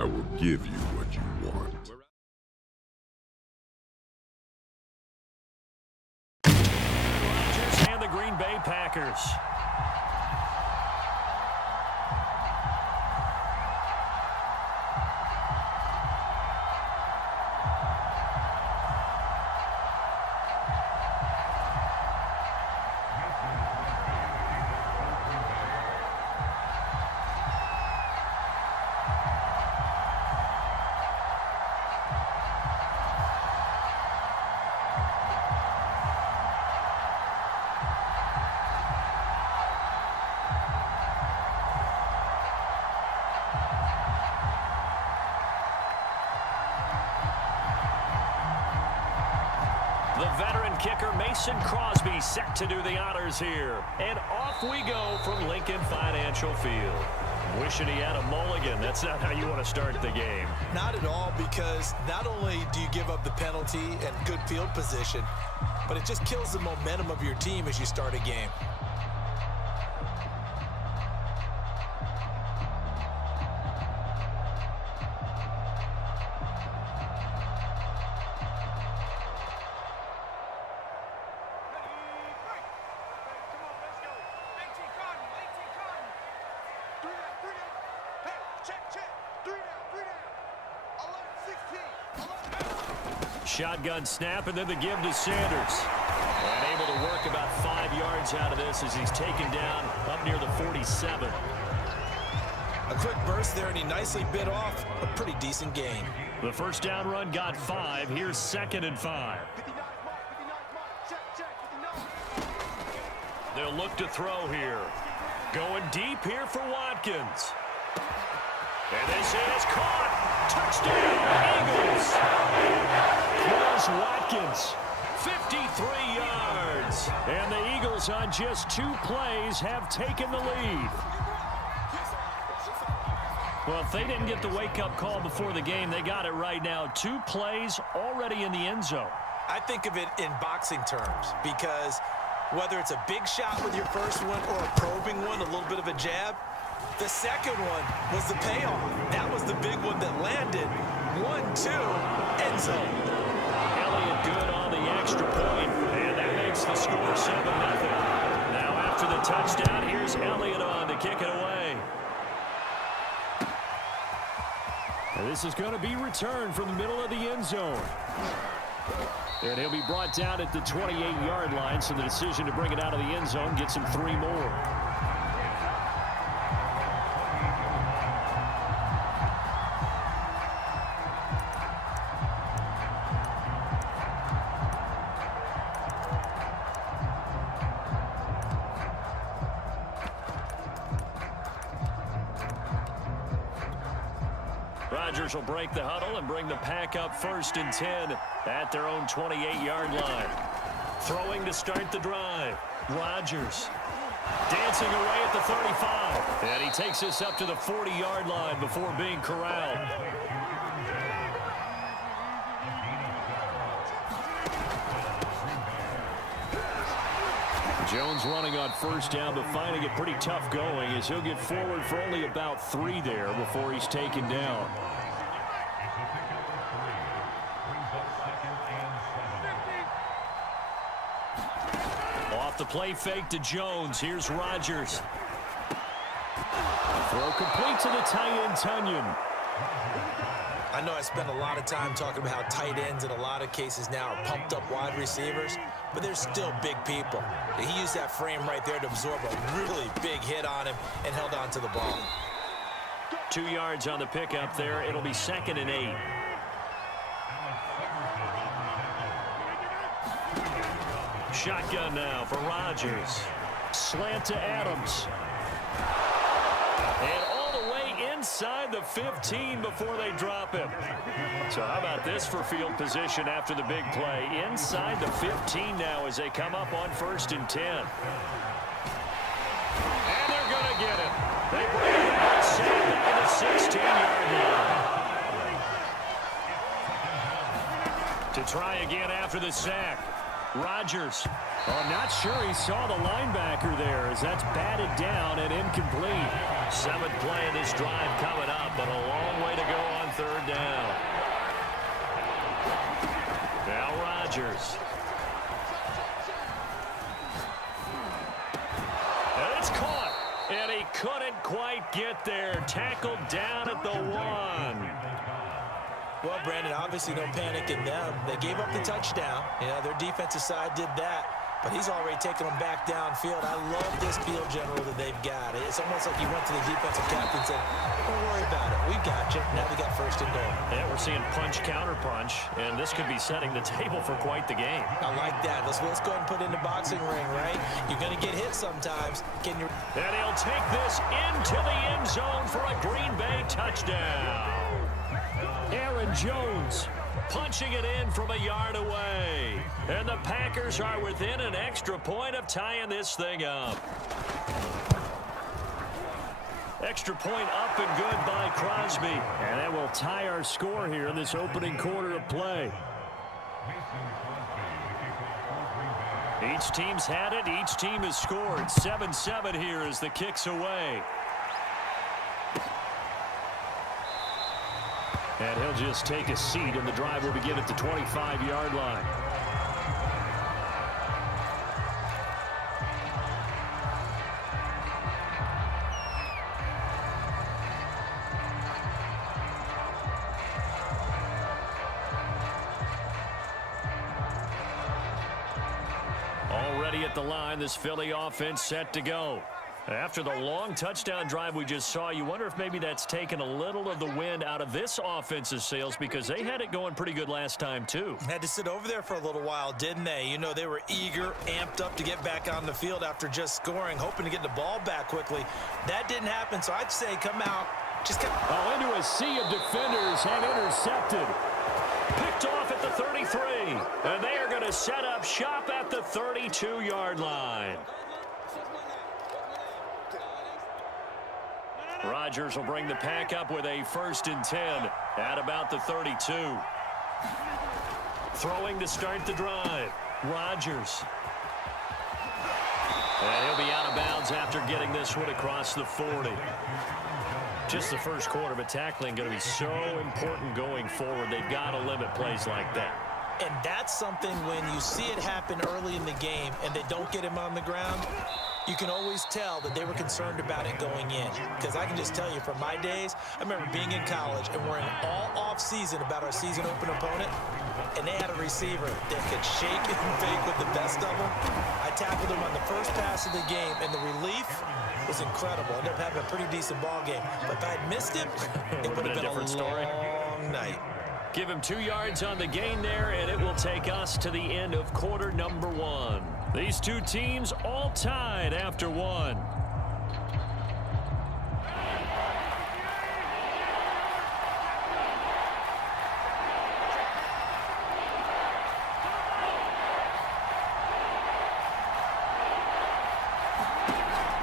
I will give you what you want. Rodgers and the Green Bay Packers. The veteran kicker Mason Crosby set to do the honors here. And off we go from Lincoln Financial Field. Wishing he had a mulligan. That's not how you want to start the game. Not at all, because not only do you give up the penalty and good field position, but it just kills the momentum of your team as you start a game. Shotgun snap, and then the give to Sanders. And able to work about 5 yards out of this as he's taken down up near the 47. A quick burst there, and he nicely bit off a pretty decent gain. The first down run got 5. Here's 2nd and 5. They'll look to throw here. Going deep here for Watkins. And this is caught. Touchdown, Eagles. Here's Watkins, 53 yards. And the Eagles on just 2 plays have taken the lead. Well, if they didn't get the wake-up call before the game, they got it right now. 2 plays already in the end zone. I think of it in boxing terms, because whether it's a big shot with your first one or a probing one, a little bit of a jab, the second one was the payoff. That was the big one that landed. 1-2, end zone. Elliott good on the extra point, and that makes the score 7-0. Now after the touchdown, here's Elliott on to kick it away. And this is going to be returned from the middle of the end zone. And he'll be brought down at the 28-yard line, so the decision to bring it out of the end zone gets him 3 more. Rodgers will break the huddle and bring the pack up 1st and 10 at their own 28-yard line. Throwing to start the drive. Rodgers dancing away at the 35. And he takes this up to the 40-yard line before being corralled. Jones running on 1st down, but finding it pretty tough going as he'll get forward for only about 3 there before he's taken down. Off the play fake to Jones. Here's Rodgers. Throw complete to the tight end, Tunyon. I know I spend a lot of time talking about how tight ends in a lot of cases now are pumped up wide receivers, but they're still big people. He used that frame right there to absorb a really big hit on him and held on to the ball. 2 yards on the pickup there. It'll be 2nd and 8. Shotgun now for Rodgers. Slant to Adams. And all the way inside the 15 before they drop him. So how about this for field position after the big play? Inside the 15 now as they come up on 1st and 10. And they're going to get it. They bring it back, set back at the 16-yard line. To try again after the sack. Rodgers. Oh, I'm not sure he saw the linebacker there as that's batted down and incomplete. 7th play of this drive coming up, but a long way to go Rodgers. And it's caught. And he couldn't quite get there. Tackled down at the 1. Well, Brandon, obviously no panic in them. They gave up the touchdown. Yeah, their defensive side did that. But he's already taken them back downfield. I love this field general that they've got. It's almost like he went to the defensive captain and said, don't worry about it. We've got you. Now we got first and goal. Yeah, we're seeing punch, counter punch, and this could be setting the table for quite the game. I like that. Let's go ahead and put it in the boxing ring, right? You're going to get hit sometimes. Can you? And he'll take this into the end zone for a Green Bay touchdown. Aaron Jones punching it in from a yard away. And the Packers are within an extra point of tying this thing up. Extra point up and good by Crosby. And that will tie our score here in this opening quarter of play. Each team's had it. Each team has scored. 7-7 here as the kick's away. And he'll just take a seat, and the drive will begin at the 25-yard line. Already at the line, this Philly offense set to go. After the long touchdown drive we just saw, you wonder if maybe that's taken a little of the wind out of this offense's sails because they had it going pretty good last time, too. Had to sit over there for a little while, didn't they? You know, they were eager, amped up to get back on the field after just scoring, hoping to get the ball back quickly. That didn't happen, so I'd say come out. Just come. Oh, into a sea of defenders and intercepted. Picked off at the 33. And they are going to set up shop at the 32-yard line. Rodgers will bring the pack up with a 1st and 10 at about the 32. Throwing to start the drive. Rodgers. And he'll be out of bounds after getting this one across the 40. Just the first quarter, but tackling going to be so important going forward. They've got to limit plays like that. And that's something when you see it happen early in the game and they don't get him on the ground, you can always tell that they were concerned about it going in. Because I can just tell you from my days, I remember being in college and worrying all off-season about our season open opponent, and they had a receiver that could shake and bake with the best of them. I tackled him on the first pass of the game, and the relief was incredible. I ended up having a pretty decent ball game. But if I had missed him, it would have been a different story. Long night. Give him 2 yards on the gain there, and it will take us to the end of quarter number 1. These two teams all tied after 1.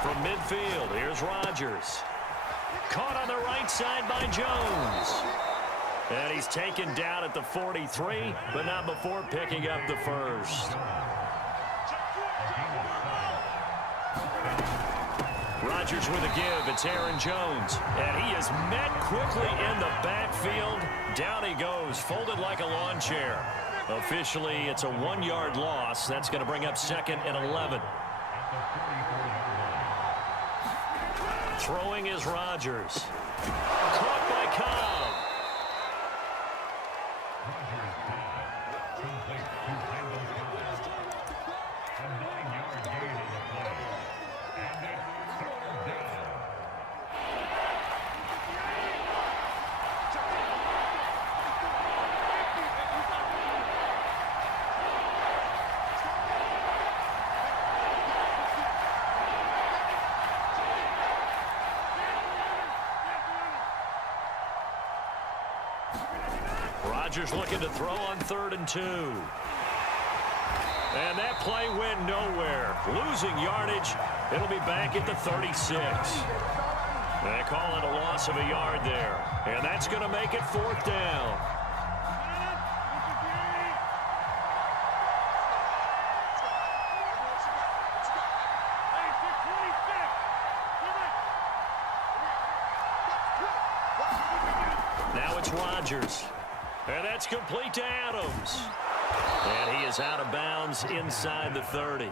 From midfield, here's Rodgers. Caught on the right side by Jones. And he's taken down at the 43, but not before picking up the first. Rodgers with a give. It's Aaron Jones. And he is met quickly in the backfield. Down he goes, folded like a lawn chair. Officially, it's a 1-yard loss. That's going to bring up 2nd and 11. Throwing is Rodgers. Caught by Cobb. Rodgers looking to throw on 3rd and 2. And that play went nowhere. Losing yardage. It'll be back at the 36. They call it a loss of a yard there. And that's going to make it 4th down. Now it's Rodgers. And that's complete to Adams. And he is out of bounds inside the 30.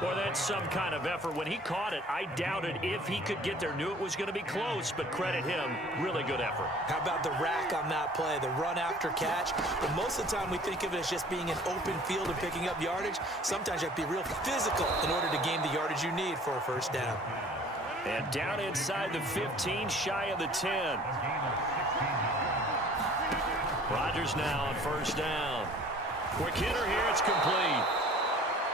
Boy, that's some kind of effort. When he caught it, I doubted if he could get there. Knew it was going to be close, but credit him. Really good effort. How about the rack on that play, the run after catch? But most of the time we think of it as just being an open field and picking up yardage. Sometimes you have to be real physical in order to gain the yardage you need for a first down. And down inside the 15, shy of the 10. Rodgers now on first down. Quick hitter here, it's complete.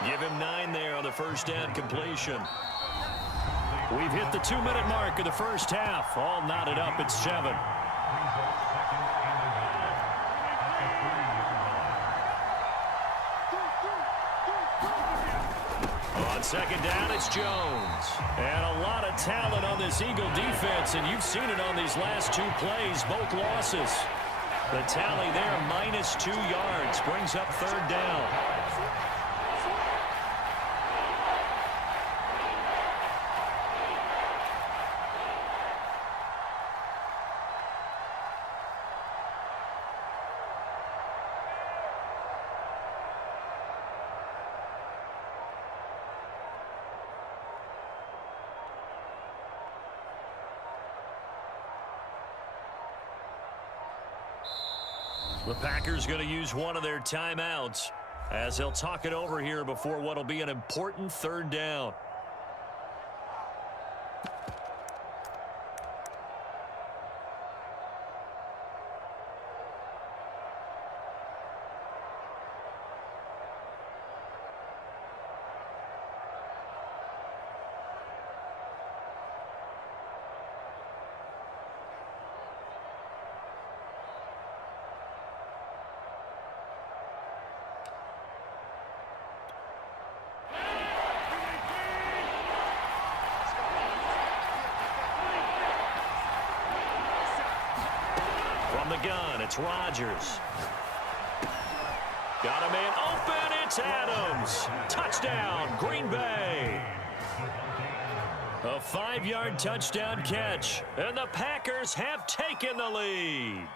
Give him 9 there on the first down completion. We've hit the 2-minute mark of the first half. All knotted up at 7. On second down, it's Jones. And a lot of talent on this Eagle defense, and you've seen it on these last 2 plays, both losses. The tally there, -2 yards, brings up third down. The Packers going to use one of their timeouts as they'll talk it over here before what will be an important third down. The gun, it's Rodgers. Got a man open, it's Adams. Touchdown, Green Bay. A 5-yard touchdown catch, and the Packers have taken the lead.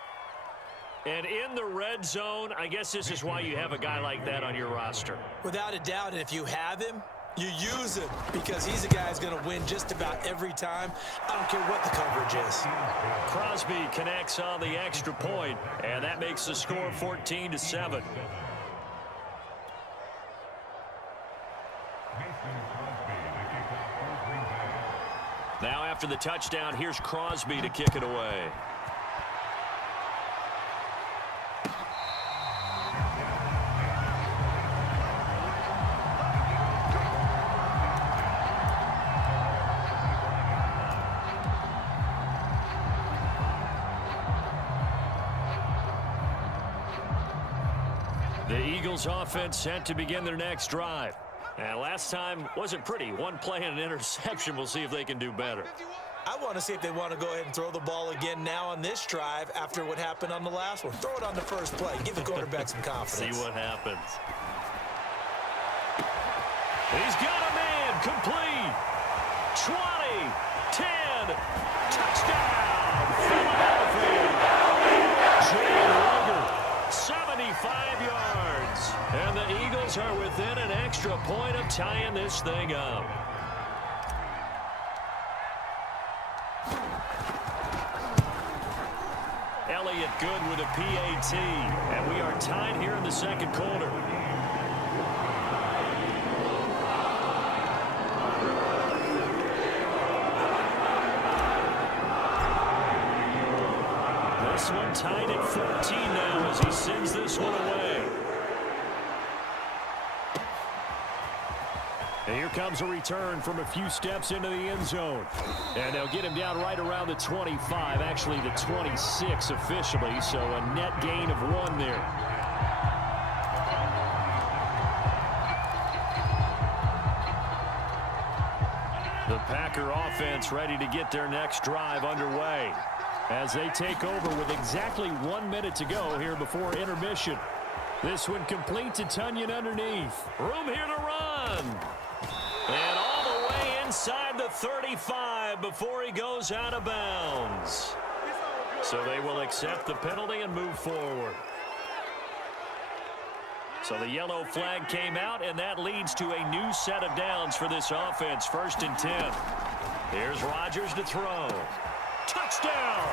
And in the red zone, I guess this is why you have a guy like that on your roster. Without a doubt, and if you have him, you use him because he's a guy who's going to win just about every time. I don't care what the coverage is. Crosby connects on the extra point, and that makes the score 14-7. Now after the touchdown, here's Crosby to kick it away. The Eagles offense set to begin their next drive. And last time wasn't pretty. One play and an interception. We'll see if they can do better. I want to see if they want to go ahead and throw the ball again now on this drive after what happened on the last one. Throw it on the first play. Give the quarterback some confidence. See what happens. He's got a man complete. 20, 10, touchdown, Philadelphia. Jay Luger, 75 yards. And the Eagles are within an extra point of tying this thing up. Elliott good with a PAT. And we are tied here in the second quarter. This one tied at 14 now as he sends this one away. And here comes a return from a few steps into the end zone. And they'll get him down right around the 25, actually the 26 officially, so a net gain of 1 there. The Packer offense ready to get their next drive underway as they take over with exactly 1 minute to go here before intermission. This one complete to Tonyan underneath. Room here to run. And all the way inside the 35 before he goes out of bounds. So they will accept the penalty and move forward. So the yellow flag came out, and that leads to a new set of downs for this offense. 1st and 10. Here's Rodgers to throw. Touchdown!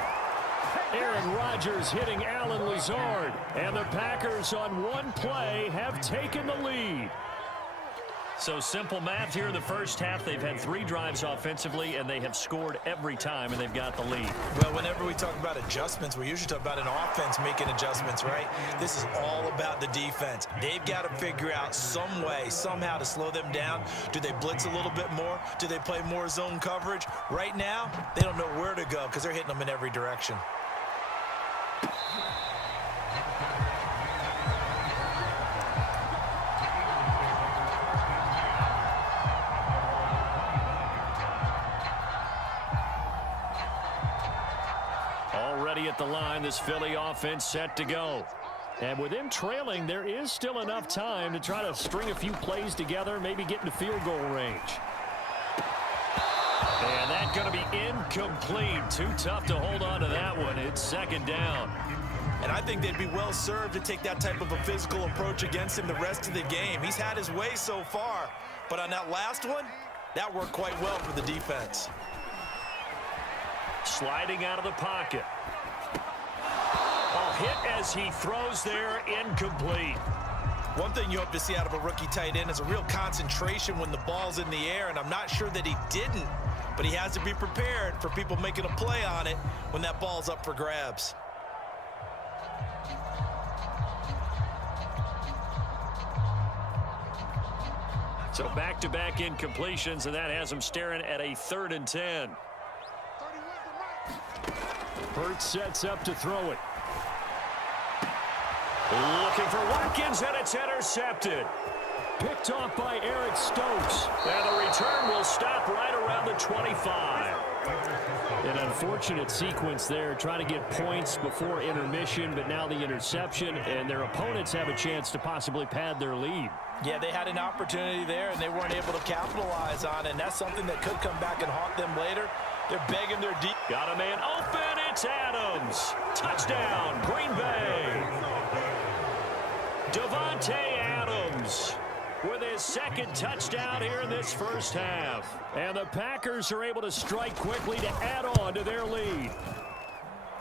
Aaron Rodgers hitting Allen Lazard. And the Packers on one play have taken the lead. So simple math here in the first half. They've had 3 drives offensively, and they have scored every time, and they've got the lead. Well, whenever we talk about adjustments, we usually talk about an offense making adjustments, right? This is all about the defense. They've got to figure out some way, somehow to slow them down. Do they blitz a little bit more? Do they play more zone coverage? Right now, they don't know where to go because they're hitting them in every direction. Already at the line, this Philly offense set to go. And with them trailing, there is still enough time to try to string a few plays together, maybe get into field goal range. And that's going to be incomplete. Too tough to hold on to that one. It's 2nd down. And I think they'd be well served to take that type of a physical approach against him the rest of the game. He's had his way so far, but on that last one, that worked quite well for the defense. Sliding out of the pocket. A hit as he throws there, incomplete. One thing you hope to see out of a rookie tight end is a real concentration when the ball's in the air, and I'm not sure that he didn't, but he has to be prepared for people making a play on it when that ball's up for grabs. So back-to-back incompletions, and that has him staring at a 3rd and 10. Hurts sets up to throw it. Looking for Watkins, and it's intercepted. Picked off by Eric Stokes. And the return will stop right around the 25. An unfortunate sequence there, trying to get points before intermission, but now the interception, and their opponents have a chance to possibly pad their lead. Yeah, they had an opportunity there, and they weren't able to capitalize on it, and that's something that could come back and haunt them later. They're begging their deep. Got a man open. It's Adams. Touchdown, Green Bay. Davante Adams with his 2nd touchdown here in this first half. And the Packers are able to strike quickly to add on to their lead.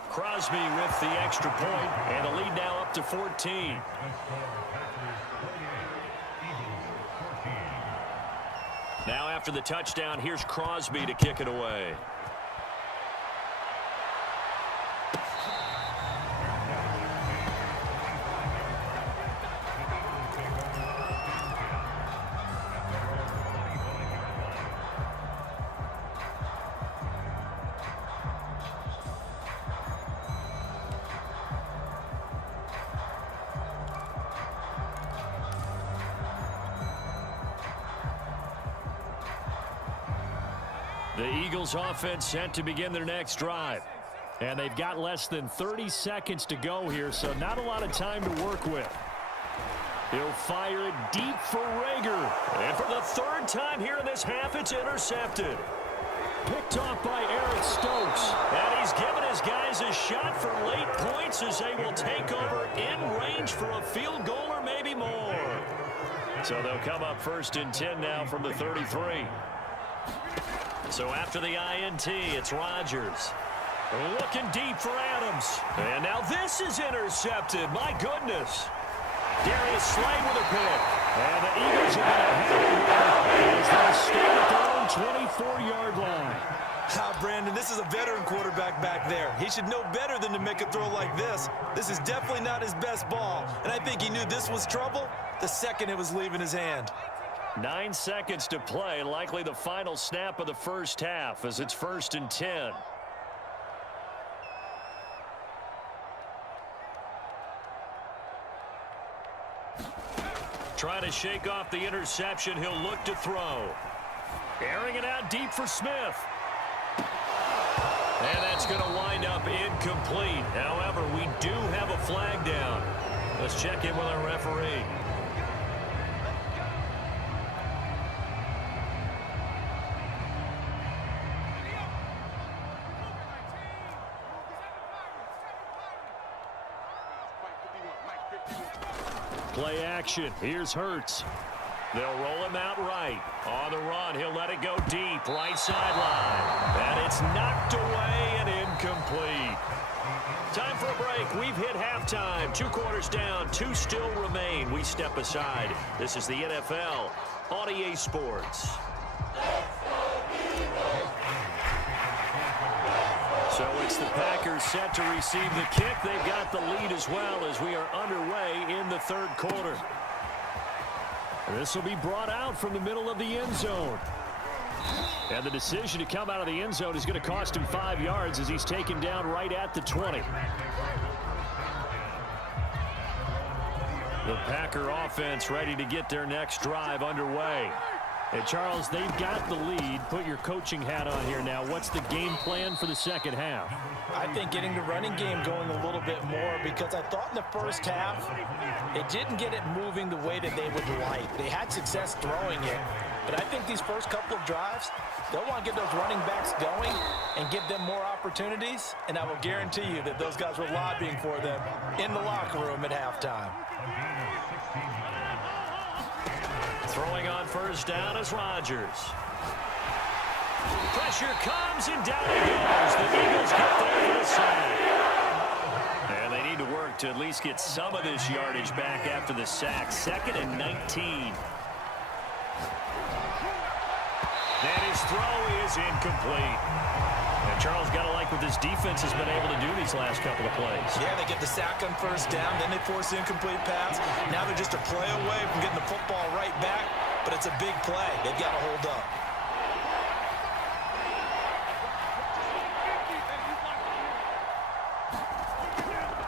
Crosby with the extra point, and the lead now up to 14. Now after the touchdown, here's Crosby to kick it away. The Eagles offense set to begin their next drive. And they've got less than 30 seconds to go here, so not a lot of time to work with. He'll fire it deep for Rager. And for the 3rd time here in this half, it's intercepted. Picked off by Eric Stokes. And he's given his guys a shot for late points as they will take over in range for a field goal or maybe more. So they'll come up 1st and 10 now from the 33. So after the INT, it's Rodgers. Looking deep for Adams. And now this is intercepted. My goodness. Darius Slay with a pick. And the Eagles are going to have it as they stay at their own 24-yard line. Brandon, this is a veteran quarterback back there. He should know better than to make a throw like this. This is definitely not his best ball. And I think he knew this was trouble the second it was leaving his hand. 9 seconds to play, likely the final snap of the first half as it's 1st and 10. Trying to shake off the interception, he'll look to throw. Airing it out deep for Smith. And that's going to wind up incomplete. However, we do have a flag down. Let's check in with our referee. Play action. Here's Hurts. They'll roll him out right. On the run, he'll let it go deep. Right sideline. And it's knocked away and incomplete. Time for a break. We've hit halftime. 2 quarters down. 2 still remain. We step aside. This is the NFL on EA Sports. So it's the Packers set to receive the kick. They've got the lead as well as we are underway in the 3rd quarter. And this will be brought out from the middle of the end zone. And the decision to come out of the end zone is going to cost him 5 yards as he's taken down right at the 20. The Packer offense ready to get their next drive underway. And Charles, they've got the lead. Put your coaching hat on here now. What's the game plan for the second half? I think getting the running game going a little bit more, because I thought in the first half it didn't get it moving the way that they would like. They had success throwing it, but I think these first couple of drives, they'll want to get those running backs going and give them more opportunities, and I will guarantee you that those guys were lobbying for them in the locker room at halftime. Throwing on first down is Rodgers. Pressure comes and down he goes. The Eagles get there for the sack. And they need to work to at least get some of this yardage back after the sack. 2nd and 19. And his throw is incomplete. And Charles, got to like what this defense has been able to do these last couple of plays. Yeah, they get the sack on first down, then they force the incomplete pass. Now they're just a play away from getting the football right back, but it's a big play. They've got to hold up.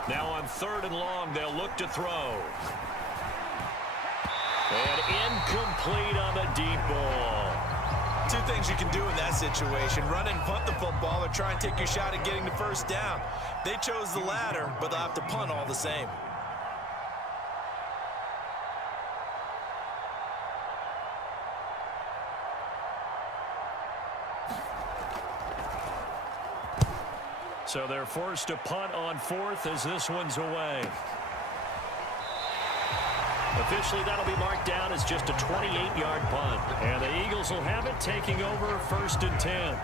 Now on 3rd and long, they'll look to throw. And incomplete on the deep ball. 2 things you can do in that situation: run and punt the football, or try and take your shot at getting the first down. They chose the latter, but they'll have to punt all the same. So they're forced to punt on 4th as this one's away. Officially, that'll be marked down as just a 28-yard punt. And the Eagles will have it, taking over 1st and 10.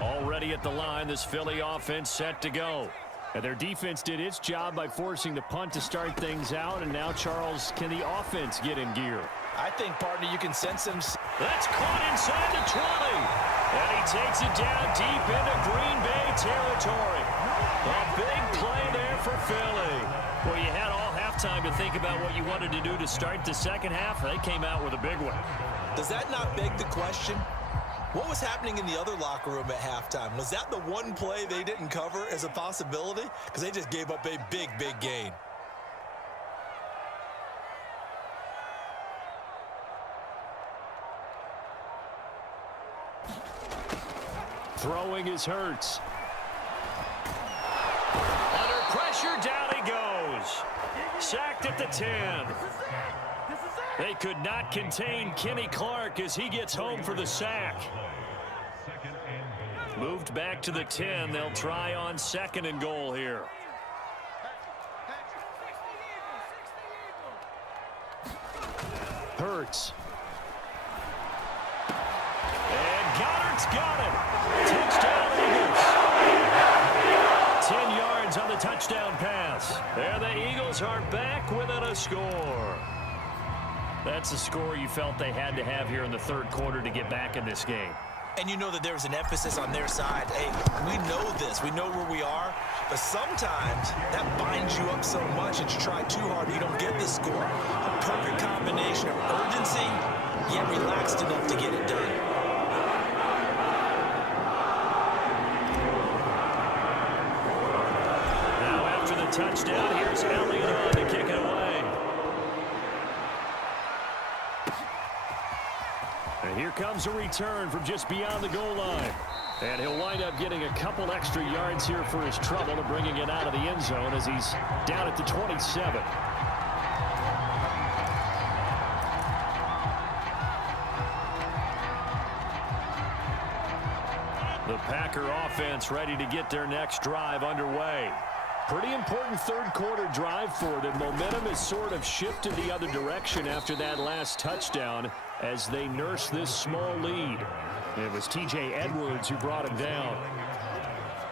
Already at the line, this Philly offense set to go. And their defense did its job by forcing the punt to start things out. And now, Charles, can the offense get in gear? I think, partner, you can sense them. That's caught inside the 20. And he takes it down deep into Green Bay territory. A big play there for Philly. Well, you had all halftime to think about what you wanted to do to start the second half. They came out with a big one. Does that not beg the question? What was happening in the other locker room at halftime? Was that the one play they didn't cover as a possibility? Because they just gave up a big, big gain. Throwing is Hurts. Under pressure, down he goes. Sacked at the 10. They could not contain Kenny Clark as he gets home for the sack. Moved back to the 10. They'll try on 2nd and goal here. Hurts. And Goddard's got it. Touchdown Eagles. 10 yards on the touchdown pass. And the Eagles are back within a score. That's a score you felt they had to have here in the 3rd quarter to get back in this game. And you know that there's an emphasis on their side. Hey, we know this. We know where we are. But sometimes that binds you up so much that you try too hard, you don't get the score. A perfect combination of urgency, yet relaxed enough to get it done. Now after the touchdown, here's Elliott on to kick it away. And here comes a return from just beyond the goal line. And he'll wind up getting a couple extra yards here for his trouble and bringing it out of the end zone as he's down at the 27. Packer offense ready to get their next drive underway. Pretty important third quarter drive for them. Momentum has sort of shifted the other direction after that last touchdown as they nurse this small lead. It was T.J. Edwards who brought him down.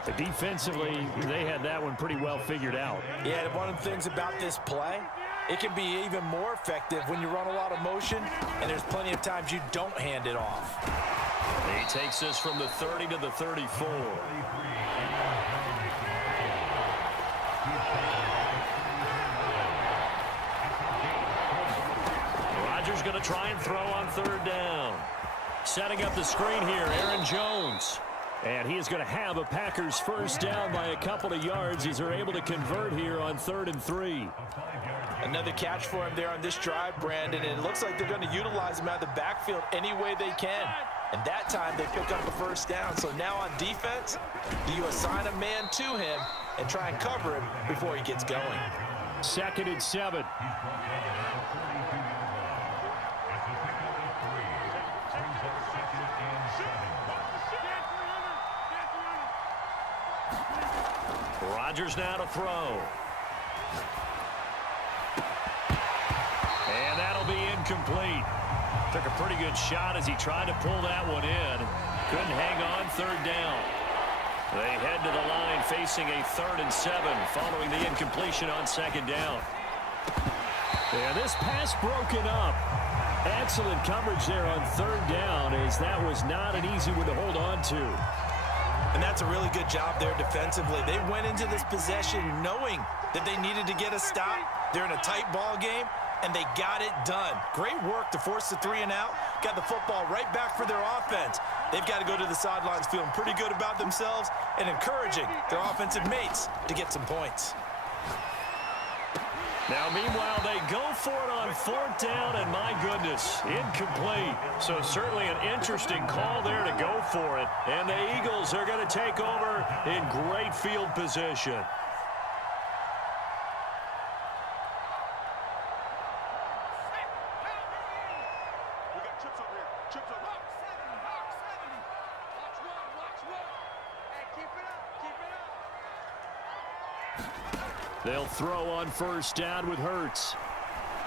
But defensively, they had that one pretty well figured out. Yeah, and one of the things about this play, it can be even more effective when you run a lot of motion, and there's plenty of times you don't hand it off. He takes this from the 30 to the 34. Rodgers going to try and throw on third down. Setting up the screen here, Aaron Jones. And he is going to have a Packers first down by a couple of yards as they're able to convert here on 3rd and 3. Another catch for him there on this drive, Brandon, and it looks like they're going to utilize him out of the backfield any way they can. And that time they pick up the first down. So now on defense, do you assign a man to him and try and cover him before he gets going? 2nd and 7. Rodgers now to throw. And that'll be incomplete. Took a pretty good shot as he tried to pull that one in. Couldn't hang on, third down. They head to the line facing a 3rd and 7 following the incompletion on 2nd down. And this pass broken up. Excellent coverage there on 3rd down as that was not an easy one to hold on to. And that's a really good job there defensively. They went into this possession knowing that they needed to get a stop. They're in a tight ball game, and they got it done. Great work to force the 3 and out. Got the football right back for their offense. They've got to go to the sidelines feeling pretty good about themselves and encouraging their offensive mates to get some points. Now, meanwhile, they go for it on 4th down, and my goodness, incomplete. So certainly an interesting call there to go for it. And the Eagles are going to take over in great field position. They'll throw on first down with Hurts.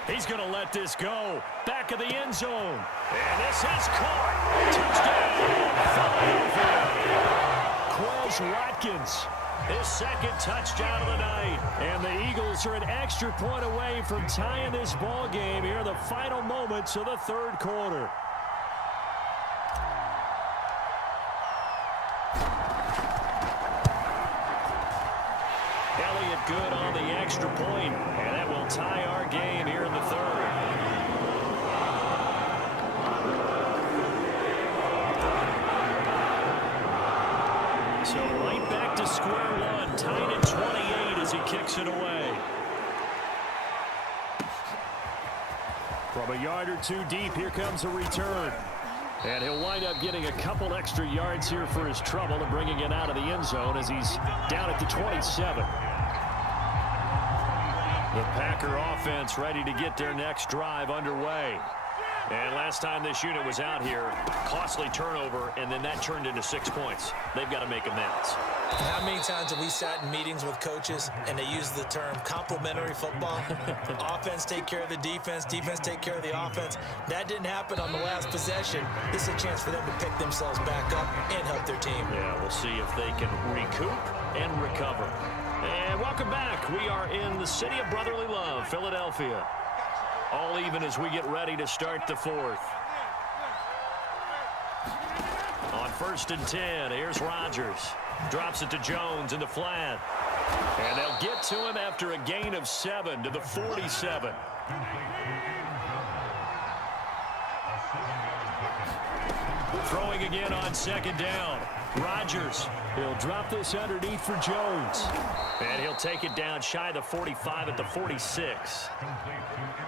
He's going to let this go. Back of the end zone. And this is caught. Touchdown, Philadelphia. Quez Watkins. His 2nd touchdown of the night. And the Eagles are an extra point away from tying this ball game here in the final moments of the 3rd quarter. Elliott good on the extra point, and that will tie our game here in the 3rd. So right back to square one, tied at 28 as he kicks it away. From a yard or 2 deep, here comes a return. And he'll wind up getting a couple extra yards here for his trouble and bringing it out of the end zone as he's down at the 27. The Packer offense ready to get their next drive underway. And last time this unit was out here, costly turnover, and then that turned into 6 points. They've got to make amends. How many times have we sat in meetings with coaches and they use the term complementary football? Offense take care of the defense, defense take care of the offense. That didn't happen on the last possession. This is a chance for them to pick themselves back up and help their team. Yeah, we'll see if they can recoup and recover. And welcome back. We are in the city of brotherly love, Philadelphia. All even as we get ready to start the 4th. On 1st and 10, here's Rodgers. Drops it to Jones in the flat. And they'll get to him after a gain of 7 to the 47. Throwing again on 2nd down. Rodgers. He'll drop this underneath for Jones. And he'll take it down shy of the 45 at the 46.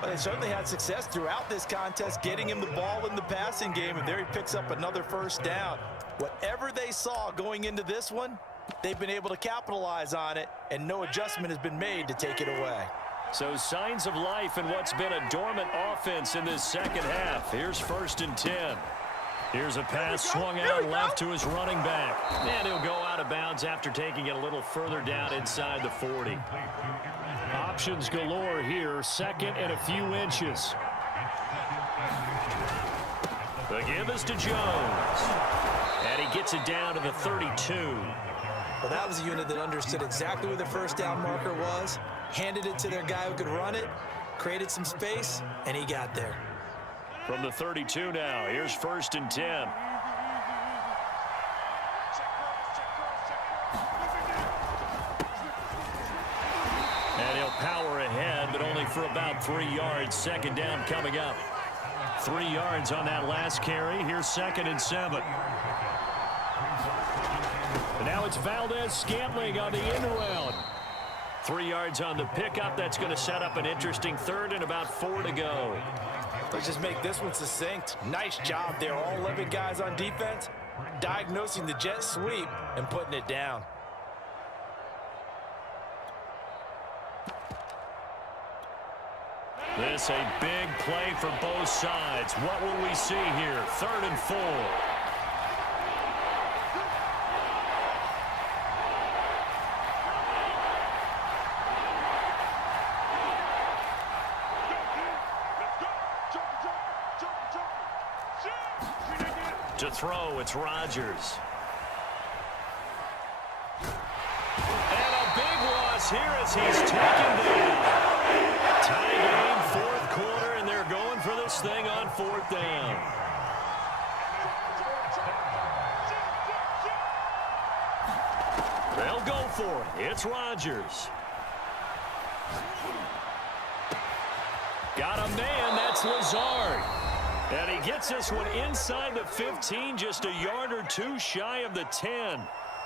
Well, they certainly had success throughout this contest, getting him the ball in the passing game, and there he picks up another first down. Whatever they saw going into this one, they've been able to capitalize on it, and no adjustment has been made to take it away. So signs of life in what's been a dormant offense in this second half. Here's 1st and 10. Here's a pass swung out left to his running back. And he'll go out of bounds after taking it a little further down inside the 40. Options galore here. Second and a few inches. The give is to Jones. And he gets it down to the 32. Well, that was a unit that understood exactly where the first down marker was, handed it to their guy who could run it, created some space, and he got there. From the 32 now, here's 1st and 10. And he'll power ahead, but only for about 3 yards. 2nd down coming up. 3 yards on that last carry. Here's 2nd and 7. And now it's Valdez-Scantling on the in route. 3 yards on the pickup. That's going to set up an interesting 3rd and about 4 to go. Let's just make this one succinct. Nice job there, all 11 guys on defense, diagnosing the jet sweep and putting it down. This a big play for both sides. What will we see here? 3rd and 4. To throw, it's Rodgers. And a big loss here as he's taken down. Tie game, 4th quarter, and they're going for this thing on 4th down. They'll go for it. It's Rodgers. Got a man, that's Lazard. And he gets this one inside the 15, just a yard or 2 shy of the 10.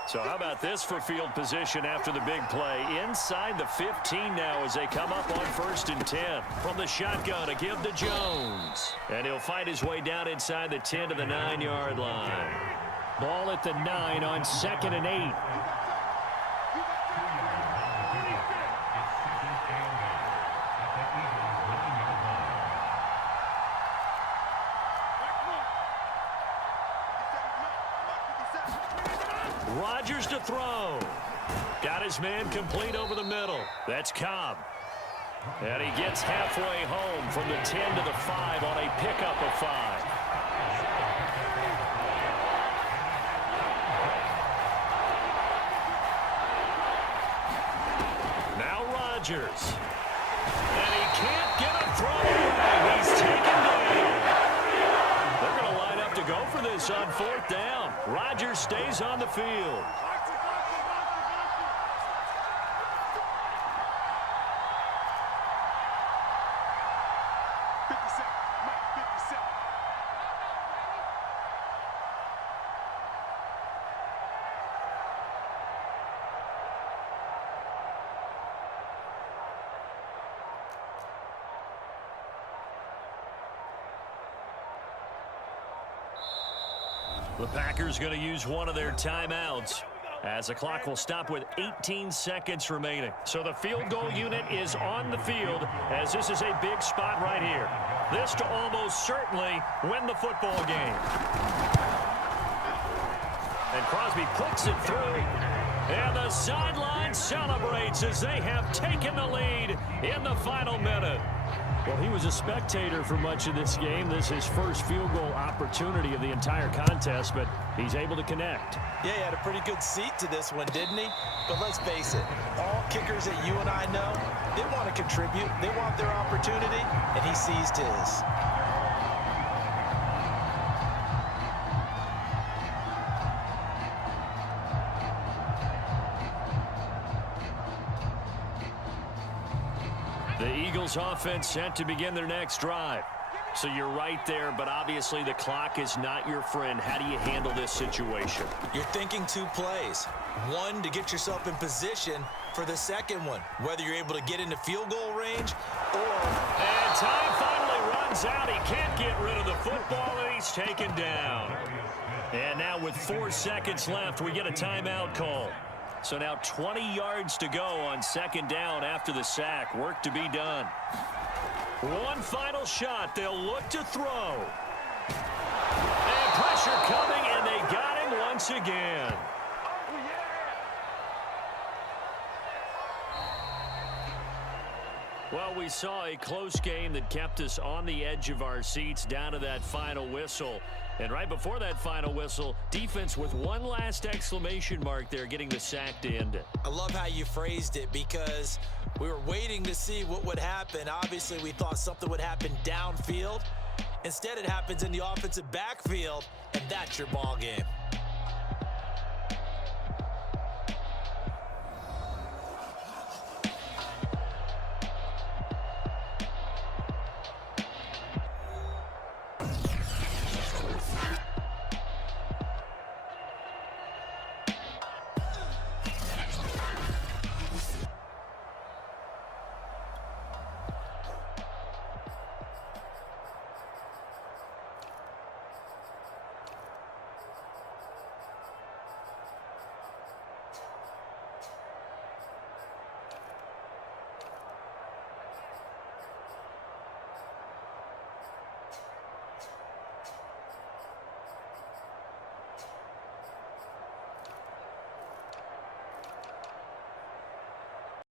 So how about this for field position after the big play? Inside the 15 now as they come up on 1st and 10. From the shotgun, a give to Jones. And he'll fight his way down inside the 10 to the 9-yard line. Ball at the 9 on 2nd and 8. Rodgers to throw. Got his man complete over the middle. That's Cobb. And he gets halfway home from the 10 to the 5 on a pickup of 5. Now Rodgers. And he can't get a throw away. He's taken down. They're going to line up to go for this on 4th down. Rodgers stays on the field. The Packers going to use one of their timeouts as the clock will stop with 18 seconds remaining. So the field goal unit is on the field as this is a big spot right here. This to almost certainly win the football game. And Crosby puts it through. And the sideline celebrates as they have taken the lead in the final minute. Well, he was a spectator for much of this game. This is his first field goal opportunity of the entire contest, but he's able to connect. Yeah, he had a pretty good seat to this one, didn't he? But let's face it, all kickers that you and I know, they want to contribute. They want their opportunity, and he seized his. The Eagles offense set to begin their next drive. So you're right there, but obviously the clock is not your friend. How do you handle this situation? You're thinking 2 plays. One, to get yourself in position for the second one, whether you're able to get into field goal range or... And time finally runs out. He can't get rid of the football, and he's taken down. And now with 4 seconds left, we get a timeout call. So now 20 yards to go on 2nd down after the sack. Work to be done. One final shot. They'll look to throw. And Pressure coming, and they got him once again. Well, we saw a close game that kept us on the edge of our seats down to that final whistle. And right before that final whistle, defense with one last exclamation mark there, getting the sack to end it. I love how you phrased it because we were waiting to see what would happen. Obviously, we thought something would happen downfield. Instead, it happens in the offensive backfield, and that's your ball game.